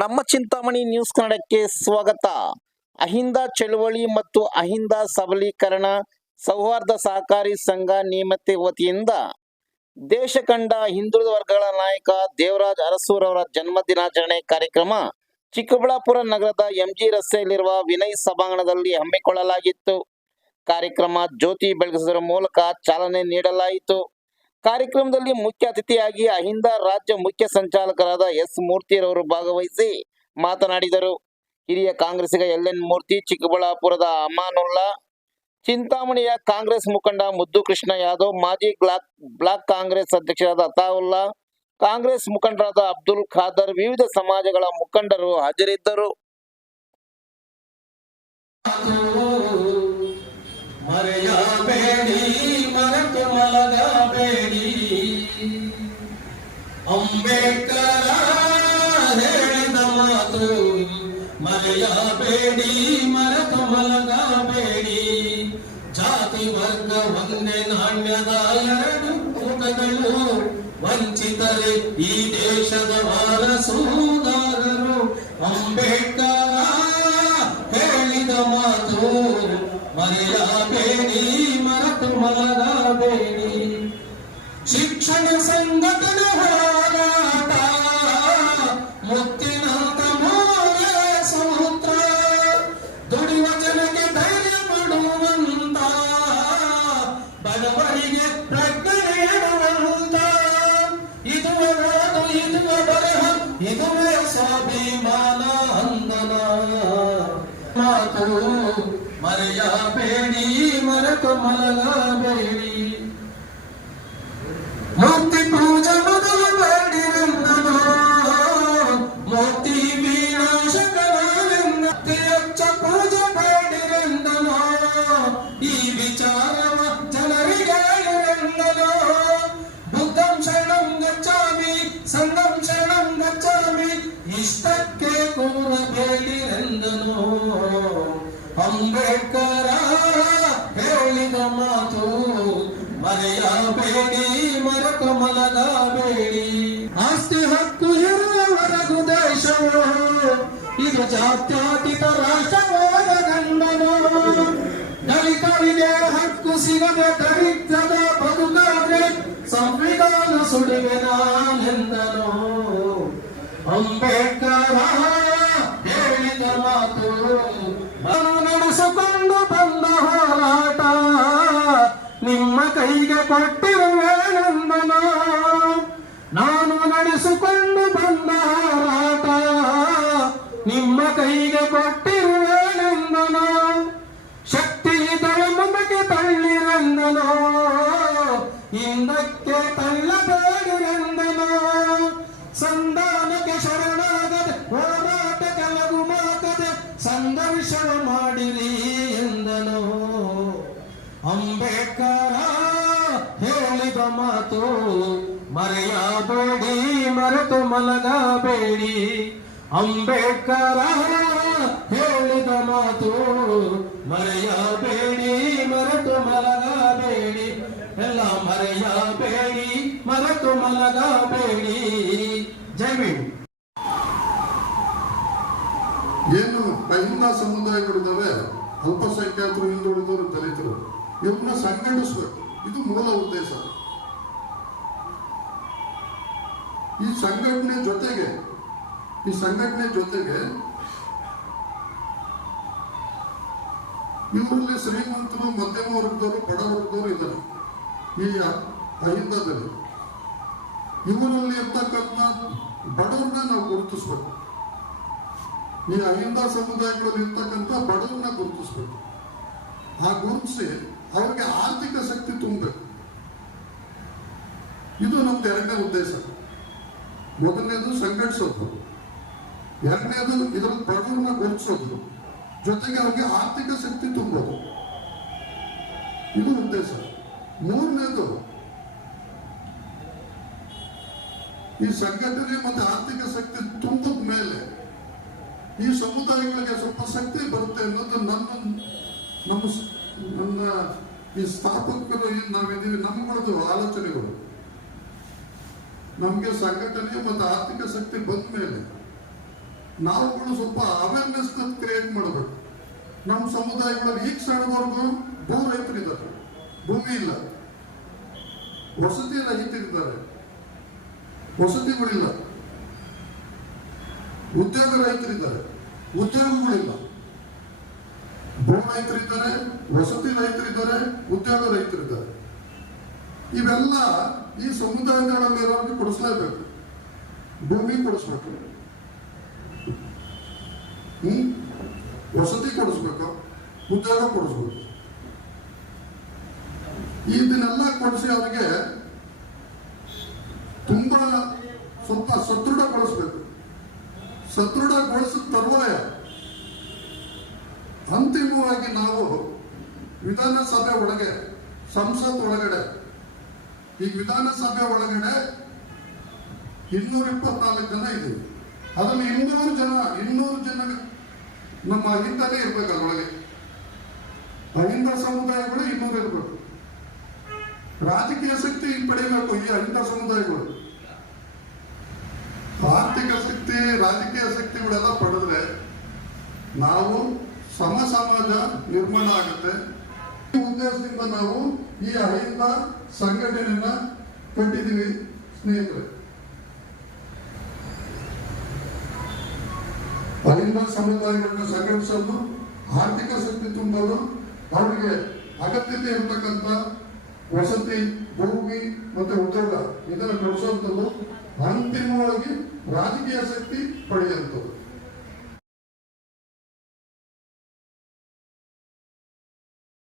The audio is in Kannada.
ನಮ್ಮ ಚಿಂತಾಮಣಿ ನ್ಯೂಸ್ ಕನ್ನಡಕ್ಕೆ ಸ್ವಾಗತ. ಅಹಿಂದ ಚಳುವಳಿ ಮತ್ತು ಅಹಿಂದ ಸಬಲೀಕರಣ ಸೌಹಾರ್ದ ಸಹಕಾರಿ ಸಂಘ ನೇಮತೆ ವತಿಯಿಂದ ದೇಶ ಕಂಡ ಹಿಂದುಳಿದ ವರ್ಗಗಳ ನಾಯಕ ದೇವರಾಜ್ ಅರಸೂರವರ ಜನ್ಮ ದಿನಾಚರಣೆ ಕಾರ್ಯಕ್ರಮ ಚಿಕ್ಕಬಳ್ಳಾಪುರ ನಗರದ ಎಂಜಿ ರಸ್ತೆಯಲ್ಲಿರುವ ವಿನಯ್ ಸಭಾಂಗಣದಲ್ಲಿ ಹಮ್ಮಿಕೊಳ್ಳಲಾಗಿತ್ತು. ಕಾರ್ಯಕ್ರಮ ಜ್ಯೋತಿ ಬೆಳಗಿಸುವುದರ ಮೂಲಕ ಚಾಲನೆ ನೀಡಲಾಯಿತು. ಕಾರ್ಯಕ್ರಮದಲ್ಲಿ ಮುಖ್ಯ ಅತಿಥಿಯಾಗಿ ಅಹಿಂದ ರಾಜ್ಯ ಮುಖ್ಯ ಸಂಚಾಲಕರಾದ ಎಸ್ ಮೂರ್ತಿರವರು ಭಾಗವಹಿಸಿ ಮಾತನಾಡಿದರು ಹಿರಿಯ ಕಾಂಗ್ರೆಸ್ಸಿಗ ಎಲ್ ಎನ್ ಮೂರ್ತಿ ಚಿಕ್ಕಬಳ್ಳಾಪುರದ ಅಮಾನುಲ್ಲಾ ಚಿಂತಾಮಣಿಯ ಕಾಂಗ್ರೆಸ್ ಮುಖಂಡ ಮುದ್ದು ಕೃಷ್ಣ ಯಾದವ್ ಮಾಜಿ ಬ್ಲಾಕ್ ಬ್ಲಾಕ್ ಕಾಂಗ್ರೆಸ್ ಅಧ್ಯಕ್ಷರಾದ ಅತಾವುಲ್ಲಾ ಕಾಂಗ್ರೆಸ್ ಮುಖಂಡರಾದ ಅಬ್ದುಲ್ ಖಾದರ್ ವಿವಿಧ ಸಮಾಜಗಳ ಮುಖಂಡರು ಹಾಜರಿದ್ದರು ಅಂಬೇಡ್ಕರ ಹೇಳಿದ ಮಾತು ಮರೆಯಬೇಡಿ ಮರೆತು ಮಲಗಬೇಡಿ ಜಾತಿ ವರ್ಗ ಒಂದೇ ನಾಣ್ಯದ ಎರಡು ಕೂಟಗಳು, ವಂಚಿತರೆ ಈ ದೇಶದ ವಾರಸುದಾರರು. ಅಂಬೇಡ್ಕರ ಹೇಳಿದ ಮಾತು ಮರೆಯಬೇಡಿ ಮರೆತು ಮಲಗಬೇಡಿ ಶಿಕ್ಷಣ ಸಂಘಟನೆ ಮಾತು ಮರೆಯಬೇಡಿ ಮರೆತು ಮಲಗಬೇಡಿ ಮೂರ್ತಿ ಪೂಜೆ ಮೊದಲು ಬೇಡಿರೆಂದನು ಮೂರ್ತಿ ವಿನಾಶಕರಾವೆಂದ ಅಚ್ಚ ಪೂಜೆ ಬೇಡಿರೆಂದನು ಈ ವಿಚಾರವ ಜನರಿಗೆ ಹೇಳಿರೆಂದನು ಬುದ್ಧಂ ಶರಣಂ ಗಚ್ಚಾಮಿ ಸಂಗಂ ಶರಣಂ ಗಚ್ಚಾಮಿ ಇಷ್ಟಕ್ಕೆ ಕೂರಬೇಡಿರೆಂದನು ಅಂಬೇಡ್ಕರ ಹೇಳಿದ ಮಾತು ಮರೆಯಬೇಡಿ ಕಮಲದ ಬೇಡಿ. ಆಸ್ತಿ ಹಕ್ಕು ಇರುವವರೆಗೂ ದೇಶವು ಇದು ಜಾತ್ಯಾತೀತ ರಾಷ್ಟ್ರವಾದ ಗಂಡನು ದಲಿತರಿಗೆ ಹಕ್ಕು ಸಿಗದೆ ದರಿದ್ರದ ಬದುಕಾದ್ರೆ ಸಂವಿಧಾನ ಸುಡುವೆ ನಾನೆಂದನು ಅಂಬೇಡ್ಕರ ಹೇಳಿದ ಮಾತು ಕೈಗೆ ಕೊಟ್ಟಿರುವೇನೆಂದನು. ನಾನು ನಡೆಸಿಕೊಂಡು ಬಂದ ಹಾರಾಟ ನಿಮ್ಮ ಕೈಗೆ ಕೊಟ್ಟಿರುವೇನೆಂದನು. ಶಕ್ತಿ ಇದರ ಮುಂದಕ್ಕೆ ತಳ್ಳಿರೆಂದನು. ಹಿಂದಕ್ಕೆ ತಳ್ಳಬೇಡಿರೆಂದನು. ಸಂಧಾನಕ್ಕೆ ಮಾತು, ಮರೆಯಬೇಡಿ, ಮರೆತು ಮಲಗಬೇಡಿ. ಅಂಬೇಡ್ಕರ ಹೇಳಿದ ಮಾತು, ಮರೆಯಬೇಡಿ, ಮರೆತು ಮಲಗಬೇಡಿ. ಎಲ್ಲ ಮರೆಯಬೇಡಿ, ಮರೆತು ಮಲಗಬೇಡಿ. ಜೈ ಭೀಮ್. ಏನು ಅಹಿಂದ ಸಮುದಾಯಗಳಿದ್ದಾವೆ ಅಲ್ಪಸಂಖ್ಯಾತರು ಹಿಂದುಳಿದವರು ದಲಿತರು, ಇವ್ರನ್ನ ಸಂಘಟಿಸಬೇಕು ಇದು ಮೂಲ ಉದ್ದೇಶ. ಈ ಸಂಘಟನೆ ಜೊತೆಗೆ, ಈ ಸಂಘಟನೆ ಜೊತೆಗೆ ಇವರಲ್ಲಿ ಶ್ರೀಮಂತರು ಮಧ್ಯಮ ವರ್ಗದವರು ಬಡ ವರ್ಗದವರು ಇದ್ದಾರೆ. ಈ ಅಹಿಂದದಲ್ಲಿ ಇವರಲ್ಲಿ ಇರ್ತಕ್ಕಂಥ ಬಡವ್ರನ್ನ ನಾವು ಗುರುತಿಸ್ಬೇಕು. ಈ ಅಹಿಂದ ಸಮುದಾಯಗಳಲ್ಲಿ ಇರ್ತಕ್ಕಂಥ ಬಡವರನ್ನ ಗುರುತಿಸ್ಬೇಕು. ಆ ಗುರುತಿಸಿ ಅವ್ರಿಗೆ ಆರ್ಥಿಕ ಶಕ್ತಿ ತುಂಬಬೇಕು. ಇದು ನಮ್ದು ಎರಡನೇ ಉದ್ದೇಶ. ಮೊದಲನೇದು ಸಂಘಟಿಸೋದು. ಎರಡನೇದು ಇದರ ಬಡವರನ್ನ ಗುರುತಿಸೋದು. ಜೊತೆಗೆ ಅವ್ರಿಗೆ ಆರ್ಥಿಕ ಶಕ್ತಿ ತುಂಬೋದು. ಇದು ಉದ್ದೇಶ. ಮೂರನೇದು, ಈ ಸಂಘಟನೆ ಮತ್ತೆ ಆರ್ಥಿಕ ಶಕ್ತಿ ತುಂಬಿದ ಮೇಲೆ ಈ ಸಮುದಾಯಗಳಿಗೆ ಸ್ವಲ್ಪ ಶಕ್ತಿ ಬರುತ್ತೆ ಅನ್ನೋದು ನಮ್ಮ ನಮ್ಮ ನನ್ನ ಈ ಸ್ಥಾಪಕರು ನಾವಿದ್ದೀವಿ ನಮ್ಗಳದ್ದು ಆಲೋಚನೆಗಳು. ನಮ್ಗೆ ಸಂಘಟನೆ ಮತ್ತು ಆರ್ಥಿಕ ಶಕ್ತಿ ಬಂದ ಮೇಲೆ ನಾವುಗಳು ಸ್ವಲ್ಪ ಅವೇರ್ನೆಸ್ ಕ್ರಿಯೇಟ್ ಮಾಡಬೇಕು. ನಮ್ಮ ಸಮುದಾಯಗಳಲ್ಲಿ ಈಗ ಸಣ್ಣದವ್ರಿಗೂ ಭೂ ರೈತರಿದ್ದಾರೆ. ಭೂಮಿ ಇಲ್ಲ. ವಸತಿ ರಹಿತರಿದ್ದಾರೆ. ವಸತಿಗಳಿಲ್ಲ ಉದ್ಯೋಗ ರೈತರಿದ್ದಾರೆ ಉದ್ಯೋಗಗಳಿಲ್ಲ ಭೂ ರೈತರಿದ್ದಾರೆ ವಸತಿ ರೈತರಿದ್ದಾರೆ ಉದ್ಯೋಗ ರೈತರಿದ್ದಾರೆ ಇವೆಲ್ಲ ಈ ಸಮುದಾಯಗಳ ಸಮುದಾಯಗಳಲ್ಲಿರೋರಿಗೆ ಕೊಡಿಸ್ಲೇಬೇಕು. ಭೂಮಿ ಕೊಡಿಸ್ಬೇಕು. ಹ್ಮ್? ವಸತಿ ಕೊಡಿಸ್ಬೇಕು. ಉದ್ಯೋಗ ಕೊಡಿಸ್ಬೇಕು. ಇದನ್ನೆಲ್ಲ ಕೊಡಿಸಿ ಅವರಿಗೆ ತುಂಬಾ ಸ್ವಲ್ಪ ಸದೃಢಗೊಳಿಸ್ಬೇಕು. ಸದೃಢಗೊಳಿಸಿದ ತರುವಾಯ ಅಂತಿಮವಾಗಿ ನಾವು ವಿಧಾನಸಭೆ ಒಳಗೆ, ಸಂಸತ್ ಒಳಗಡೆ ಈ ವಿಧಾನಸಭೆ ಒಳಗಡೆ ಇನ್ನೂರ ಇಪ್ಪತ್ನಾಲ್ಕು ಜನ ಇದೆ ಅದರಲ್ಲಿ ಇನ್ನೂರು ಜನ ಇನ್ನೂರು ಜನ ನಮ್ಮ ಅಹಿಂದನೇ ಇರ್ಬೇಕು ಅದರೊಳಗೆ. ಅಹಿಂದ ಸಮುದಾಯಗಳು ಇನ್ನೂರು ಇರಬೇಕು. ರಾಜಕೀಯ ಶಕ್ತಿ ಪಡಿಬೇಕು ಈ ಅಹಿಂದ ಸಮುದಾಯಗಳು. ಆರ್ಥಿಕ ಶಕ್ತಿ, ರಾಜಕೀಯ ಶಕ್ತಿಗಳೆಲ್ಲ ಪಡೆದ್ರೆ ನಾವು ಸಮ ಸಮಾಜ ನಿರ್ಮಾಣ ಆಗುತ್ತೆ. ಈ ಉದ್ದೇಶದಿಂದ ನಾವು ಈ ಅಹಿಂದ ಸಂಘಟನೆಯನ್ನ ಕಟ್ಟಿದ್ದೀವಿ ಸ್ನೇಹಿತರೆ. ಅಹಿಂದ ಸಮುದಾಯಗಳನ್ನ ಸಂಘಟಿಸಲು ಆರ್ಥಿಕ ಶಕ್ತಿ ತುಂಬಲು ಅವರಿಗೆ ಅಗತ್ಯತೆ ಇರತಕ್ಕಂಥ ವಸತಿ, ಭೂಮಿ ಮತ್ತೆ ಉದ್ಯೋಗ ಇದನ್ನು ಕೊಡಿಸುವಂಥದ್ದು ಅಂತಿಮವಾಗಿ ರಾಜಕೀಯ ಶಕ್ತಿ ಪಡೆಯುವಂಥದ್ದು.